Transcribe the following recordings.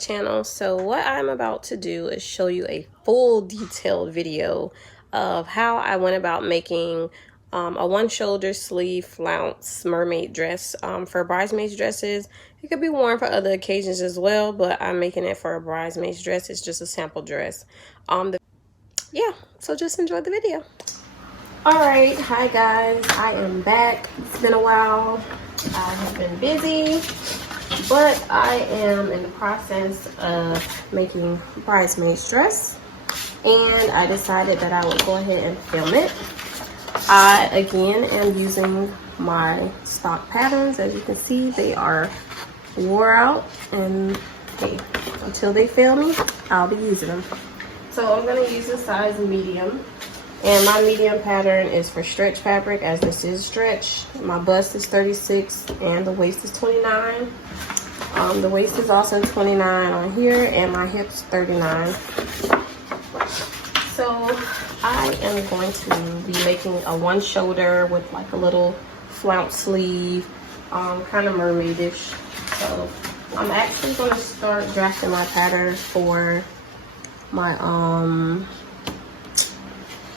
channel. So what I'm about to do is show you a full detailed video of how I went about making a one shoulder sleeve flounce mermaid dress for bridesmaids dresses. It could be worn for other occasions as well, but I'm making it for a bridesmaid's dress. It's just a sample dress. Yeah, so just enjoy the video. All right, hi guys, I am back. It's been a while. I have been busy, but I am in the process of making bridesmaid's dress, and I decided that I would go ahead and film it. I again am using my stock patterns. As you can see, they are wore out, and hey, until they fail me, I'll be using them. So I'm going to use a size medium, and my medium pattern is for stretch fabric, as this is stretch. My bust is 36 and the waist is 29. The waist is also 29 on here, and my hips 39. So I am going to be making a one shoulder with like a little flounce sleeve, kind of mermaidish. So I'm actually going to start drafting my pattern for my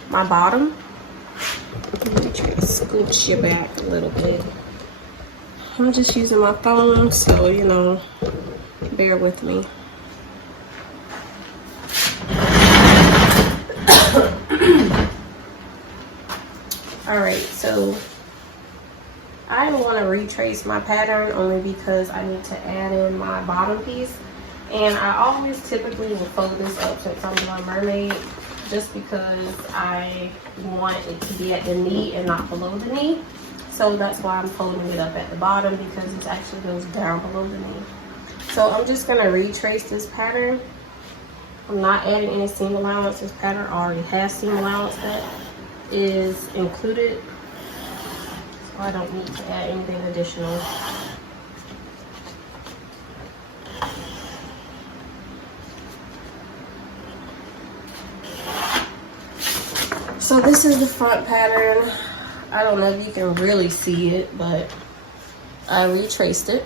my bottom. Let me try to scooch you back a little bit. I'm just using my phone, so you know, bear with me. All right, so I want to retrace my pattern only because I need to add in my bottom piece, and I always typically will fold this up since I'm doing mermaid, just because I want it to be at the knee and not below the knee. So that's why I'm folding it up at the bottom, because it actually goes down below the knee. So I'm just going to retrace this pattern. I'm not adding any seam allowance. This pattern already has seam allowance that is included, so I don't need to add anything additional. So this is the front pattern. I don't know if you can really see it, but I retraced it.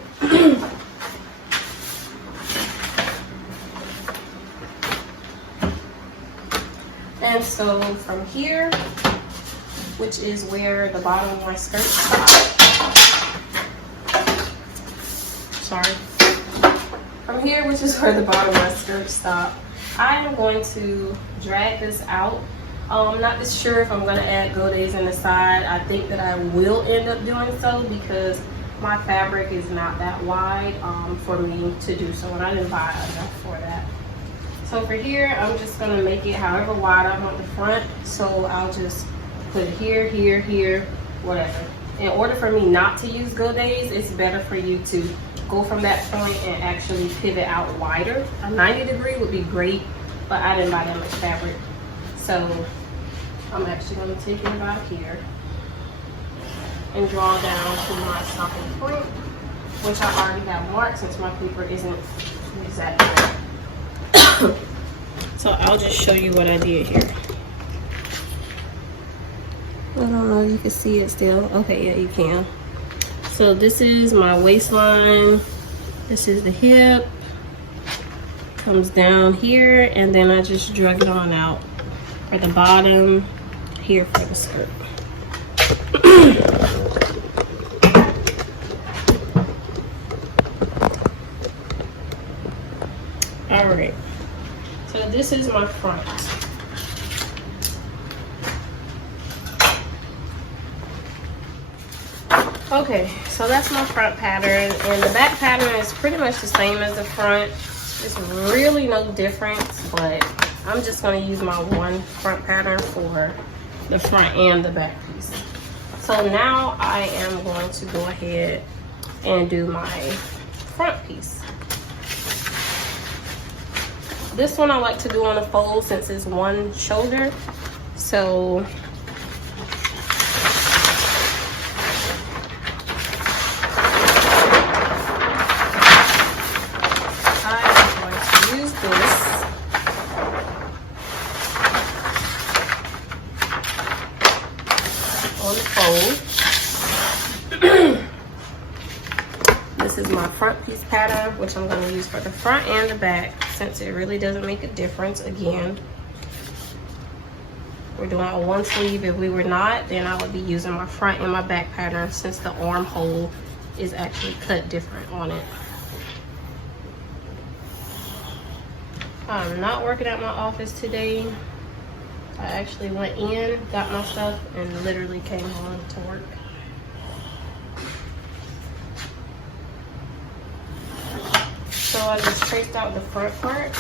And so from here, which is where the bottom of my skirt stops. Sorry. From here, which is where the bottom of my skirt stops, I am going to drag this out. I'm not sure if I'm going to add goldets in the side. I think that I will end up doing so because my fabric is not that wide for me to do so, and I didn't buy enough for that. So for here, I'm just going to make it however wide I want the front. So I'll just put it here, here, here, whatever. In order for me not to use goldets, it's better for you to go from that point and actually pivot out wider. A 90-degree would be great, but I didn't buy that much fabric. So I'm actually going to take it about here and draw down to my stopping point, which I already have marked since my paper isn't exactly. So I'll just show you what I did here. I don't know if you can see it still. Okay, yeah, you can. So this is my waistline. This is the hip. Comes down here, and then I just drug it on out for the bottom, here for the skirt. All right. So this is my front. Okay, so that's my front pattern, and the back pattern is pretty much the same as the front. There's really no difference, but I'm just going to use my one front pattern for the front and the back piece. So now I am going to go ahead and do my front piece. This one I like to do on a fold since it's one shoulder. So I am going to use this on the fold. This this is my front piece pattern, which I'm going to use for the front and the back, since it really doesn't make a difference. Again, we're doing a one sleeve. If we were not, then I would be using my front and my back pattern, since the armhole is actually cut different on it. I'm not working at my office today. I actually went in, got my stuff, and literally came home to work. So I just traced out the front part.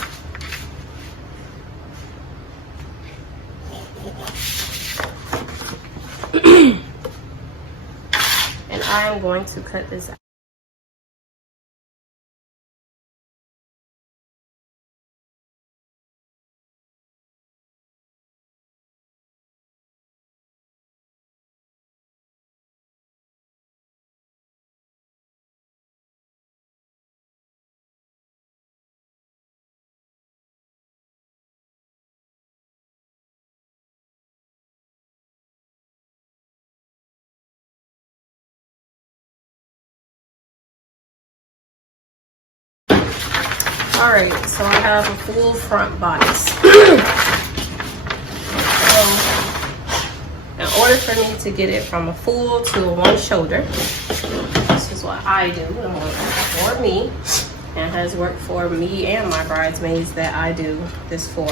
And I am going to cut this out. All right, so I have a full front bodice. So in order for me to get it from a full to a one shoulder, this is what I do, and works for me, and has worked for me and my bridesmaids that I do this for.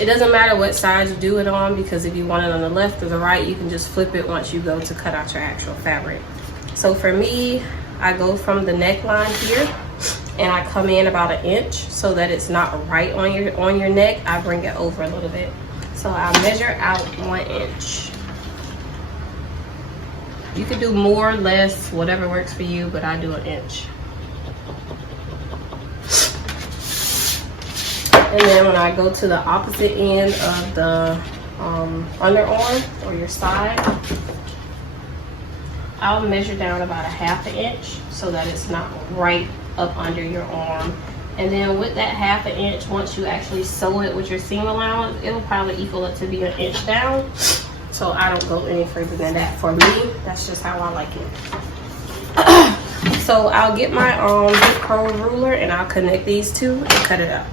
It doesn't matter what side you do it on, because if you want it on the left or the right, you can just flip it once you go to cut out your actual fabric. So for me, I go from the neckline here, and I come in about 1 inch so that it's not right on your neck. I bring it over a little bit. So I'll measure out 1 inch. You could do more, less, whatever works for you, but I do 1 inch. And then when I go to the opposite end of the underarm or your side, I'll measure down about 1/2 inch so that it's not right up under your arm. And then with that 1/2 inch, once you actually sew it with your seam allowance, it'll probably equal it to be 1 inch down. So I don't go any further than that. For me, that's just how I like it. So I'll get my big curl ruler, and I'll connect these two and cut it up.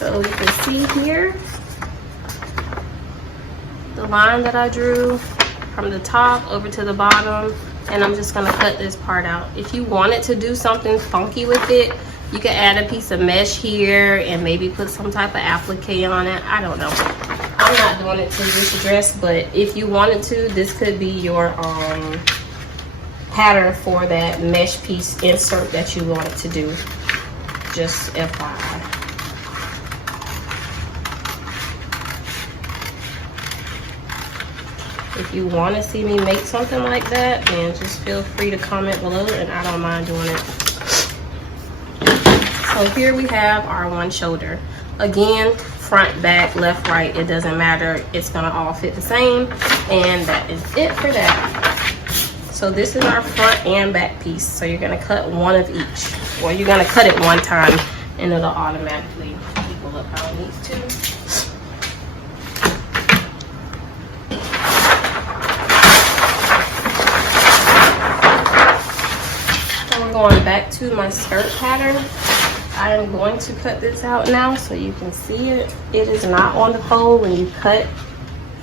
So you can see here the line that I drew from the top over to the bottom, and I'm just gonna cut this part out. If you wanted to do something funky with it, you could add a piece of mesh here and maybe put some type of applique on it. I don't know. I'm not doing it to this dress, but if you wanted to, this could be your pattern for that mesh piece insert that you wanted to do. Just FYI. If you want to see me make something like that, then just feel free to comment below, and I don't mind doing it. So here we have our one shoulder. Again, front, back, left, right, it doesn't matter. It's gonna all fit the same, and that is it for that. So this is our front and back piece. So you're gonna cut one of each, or you're gonna cut it one time, and it'll automatically equal up how it needs to. Going back to my skirt pattern, I am going to cut this out now so you can see it. It is not on the fold. When you cut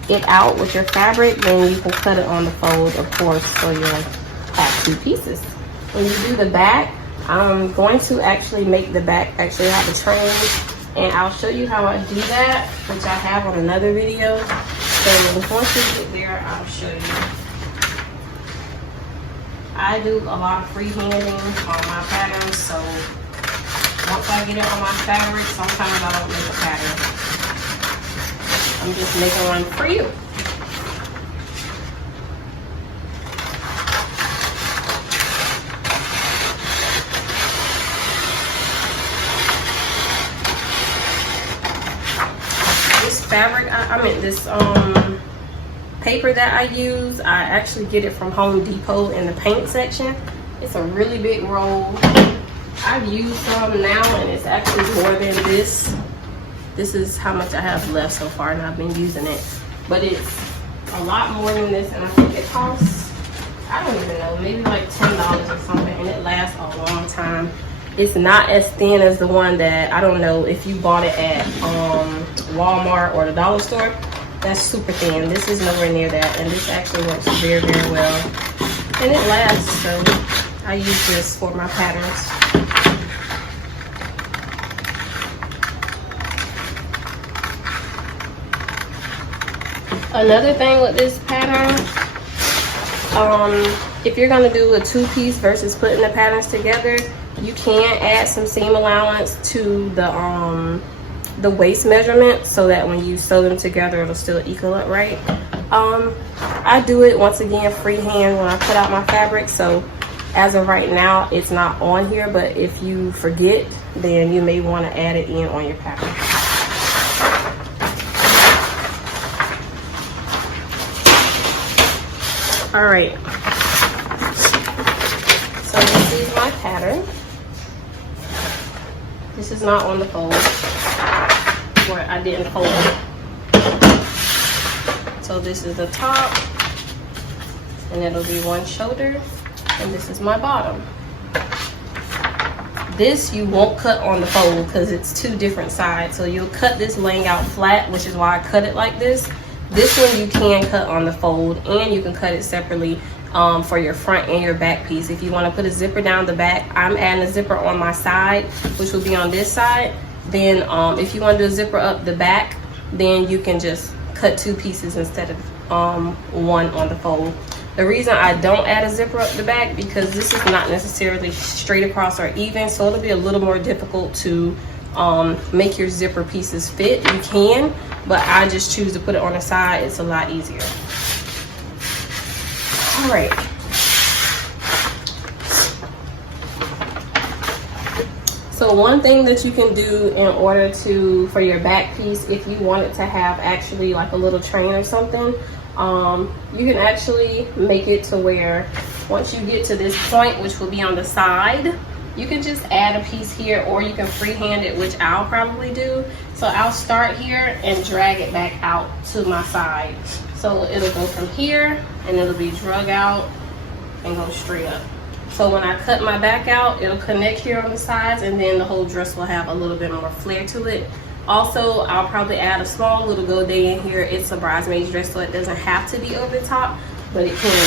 it out with your fabric, then you can cut it on the fold, of course, so you'll have two pieces. When you do the back, I'm going to actually make the back actually have a train, and I'll show you how I do that, which I have on another video. So once you get there, I'll show you. I do a lot of freehanding on my patterns, so once I get it on my fabric, sometimes I don't make a pattern. I'm just making one for you. fabric, I meant this paper that I use, I actually get it from Home Depot in the paint section. It's a really big roll. I've used some now and it's actually more than this. This is how much I have left so far and I've been using it. But it's a lot more than this, and I think it costs, I don't even know, maybe like $10 or something, and it lasts a long time. It's not as thin as the one that, I don't know if you bought it at Walmart or the dollar store. That's super thin. This is nowhere near that, and this actually works very, very well. And it lasts, so I use this for my patterns. Another thing with this pattern, if you're gonna do a two-piece versus putting the patterns together, you can add some seam allowance to the waist measurement so that when you sew them together, it'll still equal up right. I do it once again freehand when I cut out my fabric, so as of right now, it's not on here, but if you forget, then you may want to add it in on your pattern. All right, so this is my pattern. This is not on the fold, or I didn't fold it. So this is the top, and it'll be one shoulder, and this is my bottom. This you won't cut on the fold because it's two different sides. So you'll cut this laying out flat, which is why I cut it like this. This one you can cut on the fold, and you can cut it separately for your front and your back piece. If you want to put a zipper down the back, I'm adding a zipper on my side, which will be on this side. Then if you want to do a zipper up the back, then you can just cut two pieces instead of one on the fold. The reason I don't add a zipper up the back, because this is not necessarily straight across or even, so it'll be a little more difficult to make your zipper pieces fit. You can, but I just choose to put it on the side. It's a lot easier. All right. So one thing that you can do in order to, for your back piece, if you want it to have actually like a little train or something, you can actually make it to where once you get to this point, which will be on the side, you can just add a piece here, or you can freehand it, which I'll probably do. So I'll start here and drag it back out to my side. So it'll go from here and it'll be drug out and go straight up. So when I cut my back out, it'll connect here on the sides, and then the whole dress will have a little bit more flair to it. Also, I'll probably add a small little gold in here. It's a bridesmaid's dress, so it doesn't have to be over the top, but it can be.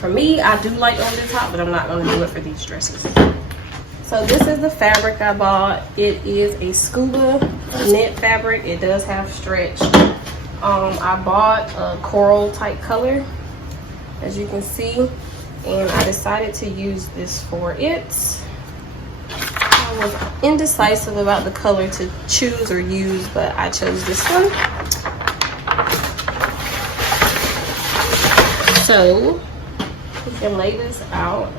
For me, I do like over the top, but I'm not gonna do it for these dresses. So this is the fabric I bought. It is a Scuba knit fabric. It does have stretch. I bought a coral type color, as you can see, and I decided to use this for it. I was indecisive about the color to choose or use, but I chose this one. So we can lay this out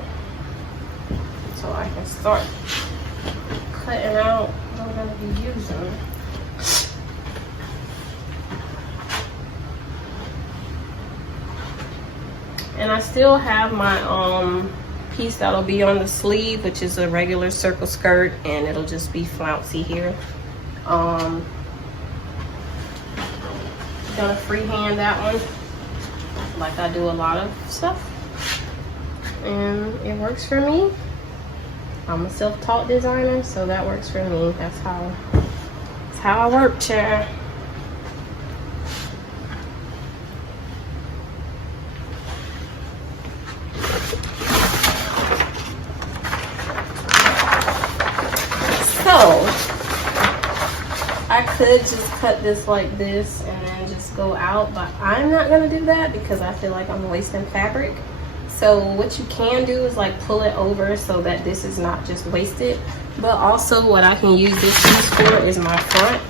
so I can start cutting out what I'm going to be using. And I still have my piece that'll be on the sleeve, which is a regular circle skirt, and it'll just be flouncy here. Gonna freehand that one like I do a lot of stuff, and it works for me. I'm a self-taught designer, so that works for me. That's how I work, child. So I could just cut this like this and then just go out, but I'm not gonna do that because I feel like I'm wasting fabric. So what you can do is like pull it over so that this is not just wasted. But also what I can use this piece for is my front.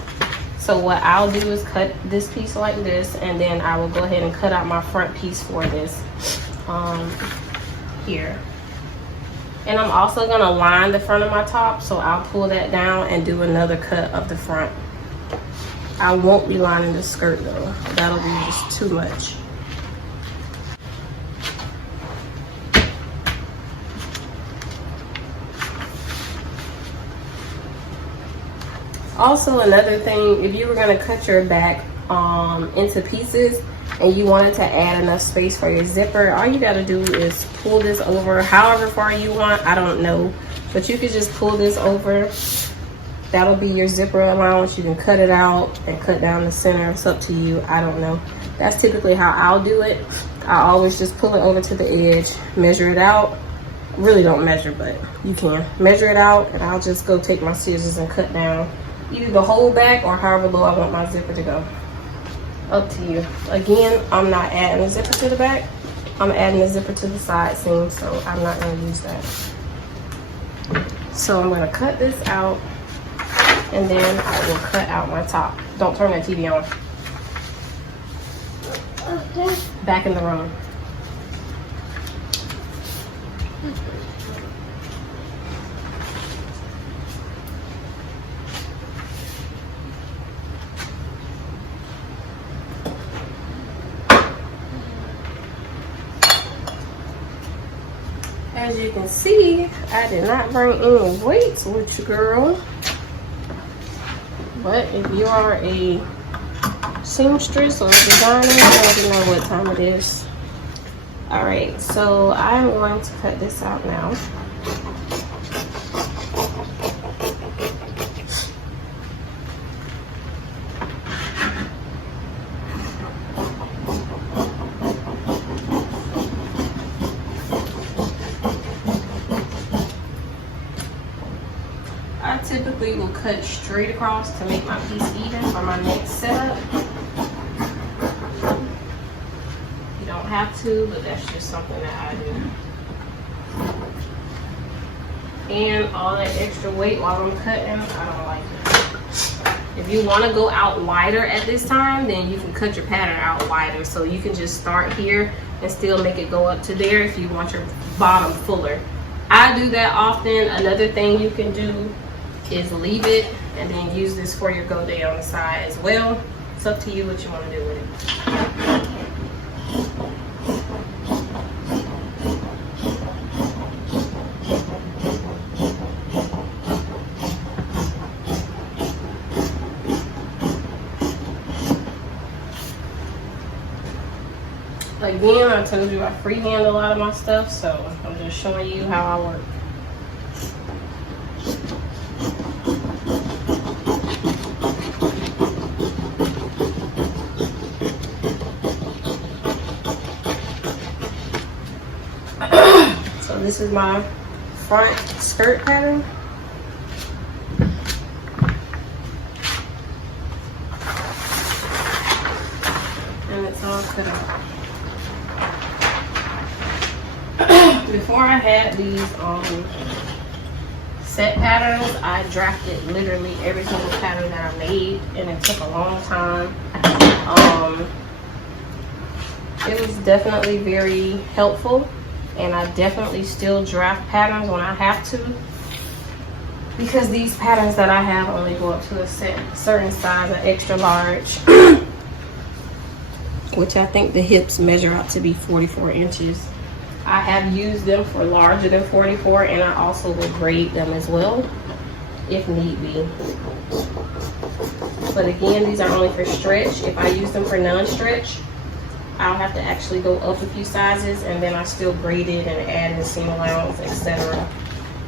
So what I'll do is cut this piece like this, and then I will go ahead and cut out my front piece for this here. And I'm also gonna line the front of my top, so I'll pull that down and do another cut of the front. I won't be lining the skirt though. That'll be just too much. Also, another thing, if you were gonna cut your back into pieces and you wanted to add enough space for your zipper, all you gotta do is pull this over however far you want. I don't know, but you could just pull this over. That'll be your zipper allowance. You can cut it out and cut down the center. It's up to you. I don't know. That's typically how I'll do it. I always just pull it over to the edge, measure it out. Really don't measure, but you can measure it out, and I'll just go take my scissors and cut down either the whole back or however low I want my zipper to go. Up to you. Again, I'm not adding a zipper to the back. I'm adding a zipper to the side seam, so I'm not going to use that. So I'm going to cut this out, and then I will cut out my top. Don't turn that TV on. Okay. Back in the room. As you can see, I did not bring any weights with you, girl. But if you are a seamstress or a designer, you already know what time it is. Alright, so I'm going to cut this out now. I typically will cut straight across to make my piece even for my next setup. You don't have to, but that's just something that I do. And all that extra weight while I'm cutting, I don't like it. If you want to go out wider at this time, then you can cut your pattern out wider. So you can just start here and still make it go up to there if you want your bottom fuller. I do that often. Another thing you can do is leave it and then use this for your go day on the side as well. It's up to you what you want to do with it. Again, I told you I freehand a lot of my stuff, so I'm just showing you how I work. So this is my front skirt pattern. And it's all cut out. Before I had these set patterns, I drafted literally every single pattern that I made, and it took a long time. It was definitely very helpful, and I definitely still draft patterns when I have to, because these patterns that I have only go up to a certain size, an extra large, which I think the hips measure out to be 44 inches. I have used them for larger than 44, and I also will grade them as well if need be. But again, these are only for stretch. If I use them for non-stretch, I'll have to actually go up a few sizes, and then I still grade it and add in seam allowance, etc.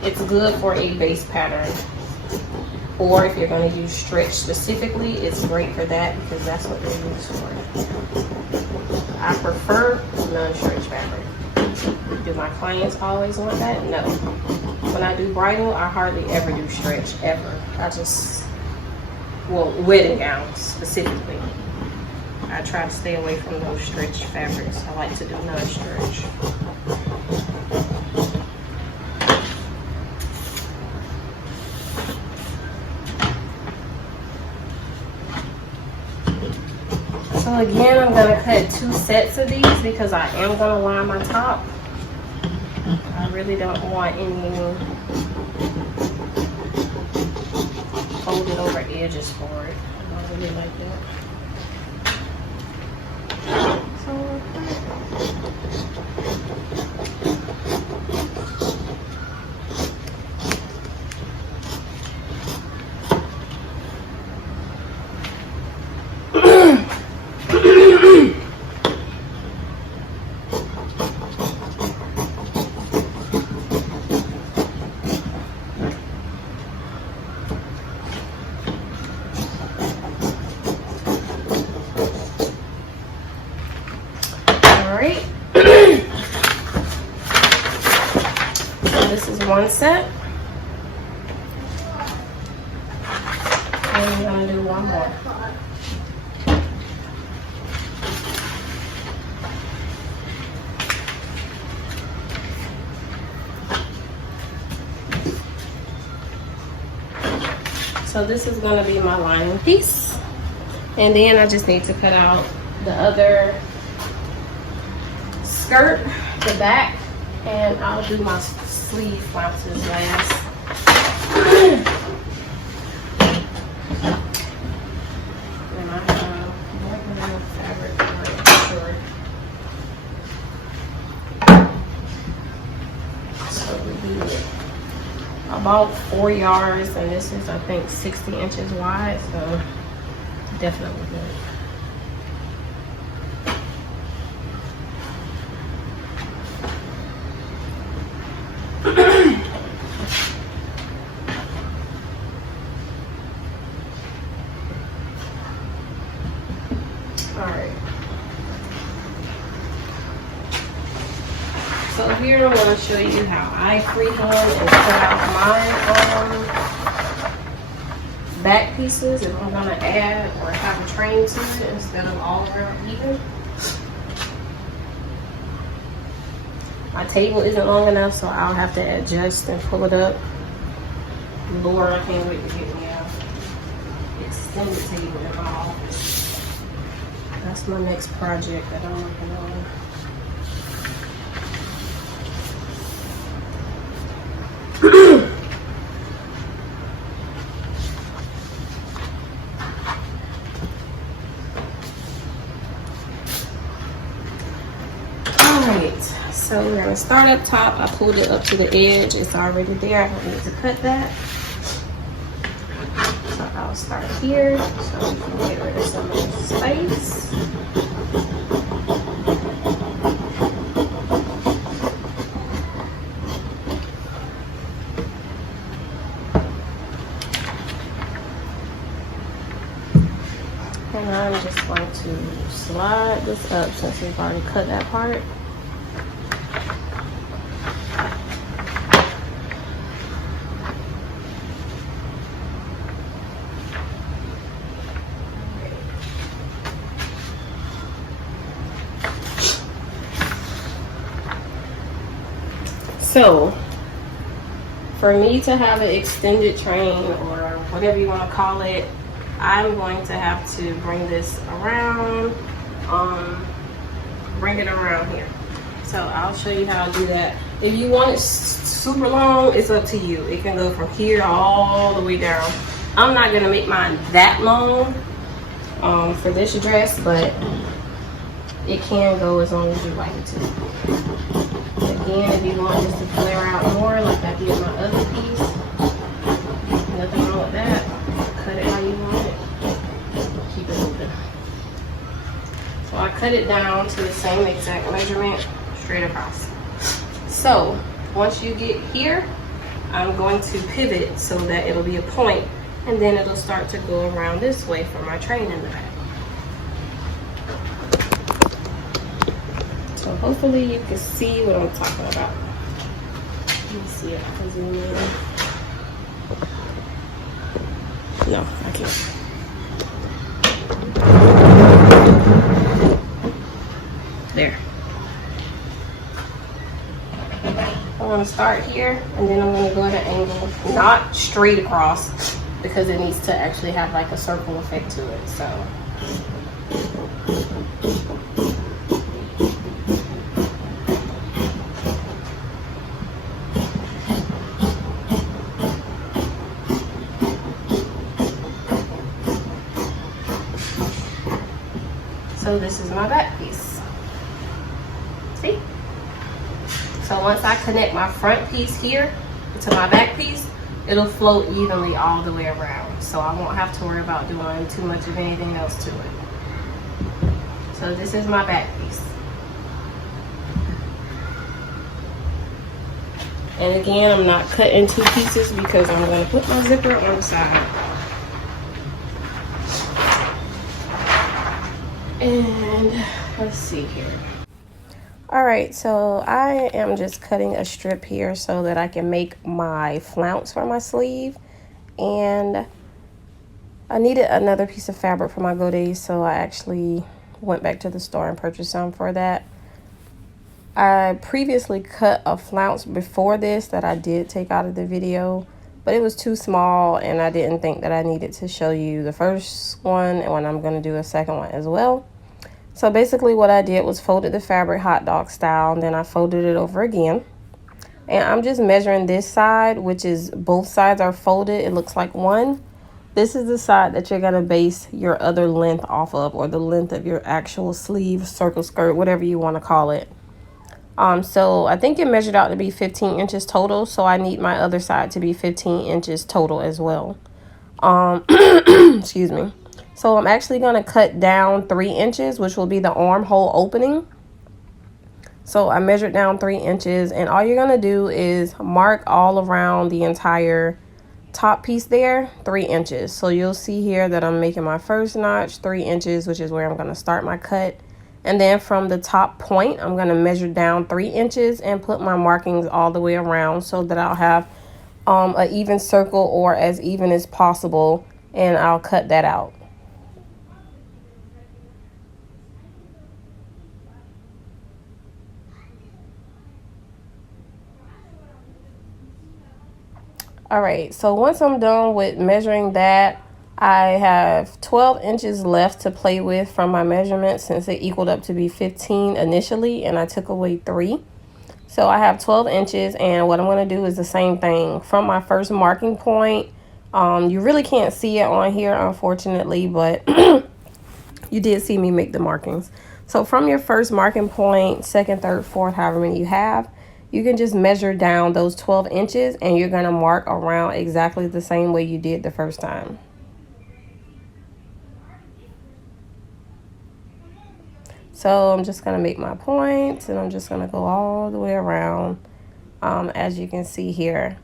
It's good for a base pattern. Or if you're going to use stretch specifically, it's great for that, because that's what they're used for. I prefer non-stretch fabric. Do my clients always want that? No. When I do bridal, I hardly ever do stretch, ever. I just, well, wedding gowns specifically. I try to stay away from those stretch fabrics. I like to do non-stretch. So again, I'm going to cut 2 sets of these because I am going to line my top. I really don't want any folded over edges for it. don't really like that. So, alright. So this is one set. And I'm gonna do one more. So this is going to be my lining piece, and then I just need to cut out the other skirt, the back, and I'll do my sleeve flounces last. And I have more than enough fabric for it. So we do about 4 yards, and this is, I think, 60 inches wide, so definitely good. Alright. So here I'm going to show you how I freehand and cut out my back pieces if I'm going to add or have a train to it instead of all around even. My table isn't long enough, so I'll have to adjust and pull it up. Lord, I can't wait to get me an extended table in my office. That's my next project that I'm working on. So we're going to start up top. I pulled it up to the edge. It's already there. I don't need to cut that. So I'll start here so we can get rid of some of the space. And I'm just going to slide this up since we've already cut that part. So, for me to have an extended train or whatever you want to call it, I'm going to have to bring this around, bring it around here. So I'll show you how to do that. If you want it super long, it's up to you. It can go from here all the way down. I'm not gonna make mine that long for this dress, but it can go as long as you like it to. Again, if you want this to flare out more, like I did my other piece, nothing wrong with that. Cut it how you want it. Keep it open. So I cut it down to the same exact measurement, straight across. So once you get here, I'm going to pivot so that it'll be a point, and then it'll start to go around this way for my train in the back. So hopefully you can see what I'm talking about. Let me see if I can zoom in. No, I can't. There. I'm going to start here, and then I'm going to go at an angle, not straight across, because it needs to actually have like a circle effect to it. So. So this is my back piece. See? So once I connect my front piece here to my back piece, it'll float evenly all the way around. So I won't have to worry about doing too much of anything else to it. So this is my back piece. And again, I'm not cutting two pieces because I'm going to put my zipper on the side. And let's see here. All right, so I am just cutting a strip here so that I can make my flounce for my sleeve. And I needed another piece of fabric for my bodice, so I actually went back to the store and purchased some for that. I previously cut a flounce before this that I did take out of the video, but it was too small and I didn't think that I needed to show you the first one and when I'm going to do a second one as well. So basically what I did was folded the fabric hot dog style, and then I folded it over again. And I'm just measuring this side, which is both sides are folded. It looks like one. This is the side that you're going to base your other length off of, or the length of your actual sleeve, circle skirt, whatever you want to call it. So I think it measured out to be 15 inches total. So I need my other side to be 15 inches total as well. Excuse me. So I'm actually going to cut down 3 inches, which will be the armhole opening. So I measured down 3 inches, and all you're going to do is mark all around the entire top piece there 3 inches. So you'll see here that I'm making my first notch 3 inches, which is where I'm going to start my cut. And then from the top point, I'm going to measure down 3 inches and put my markings all the way around so that I'll have an even circle, or as even as possible, and I'll cut that out. All right, so once I'm done with measuring that, I have 12 inches left to play with from my measurement, since it equaled up to be 15 initially and I took away 3. So I have 12 inches, and what I'm going to do is the same thing from my first marking point. You really can't see it on here, unfortunately, but you did see me make the markings. So from your first marking point, second, third, fourth, however many you have, you can just measure down those 12 inches and you're going to mark around exactly the same way you did the first time. So I'm just going to make my points, and I'm just going to go all the way around, as you can see here.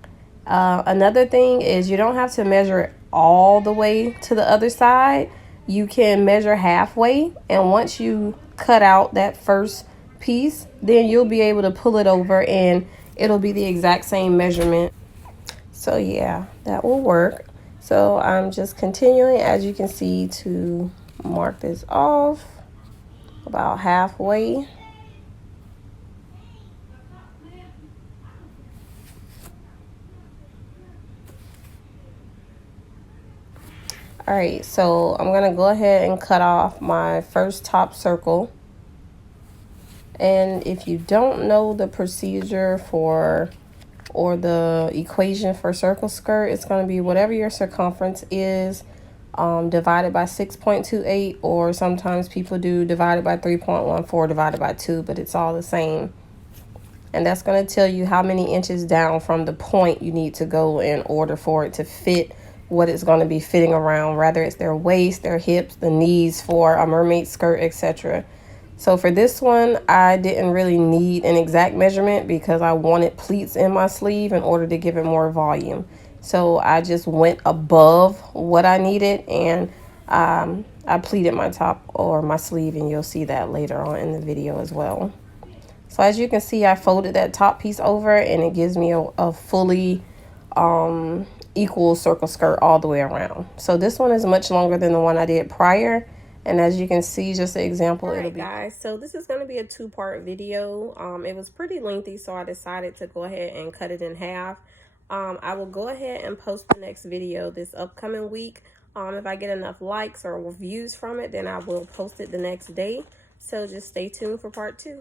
Another thing is you don't have to measure it all the way to the other side. You can measure halfway, and once you cut out that first piece, then you'll be able to pull it over and it'll be the exact same measurement. So yeah, that will work. So I'm just continuing, as you can see, to mark this off about halfway. All right, so I'm gonna go ahead and cut off my first top circle. And if you don't know the procedure for, or the equation for circle skirt, it's going to be whatever your circumference is divided by 6.28, or sometimes people do divided by 3.14 divided by 2, but it's all the same. And that's going to tell you how many inches down from the point you need to go in order for it to fit what it's going to be fitting around, whether it's their waist, their hips, the knees for a mermaid skirt, etc. So for this one, I didn't really need an exact measurement because I wanted pleats in my sleeve in order to give it more volume. So I just went above what I needed, and I pleated my top or my sleeve, and you'll see that later on in the video as well. So as you can see, I folded that top piece over, and it gives me a fully equal circle skirt all the way around. So this one is much longer than the one I did prior. And as you can see, just an example, it'll be. Guys, so this is going to be a 2-part video. It was pretty lengthy, so I decided to go ahead and cut it in half. I will go ahead and post the next video this upcoming week. If I get enough likes or views from it, then I will post it the next day. So just stay tuned for part 2.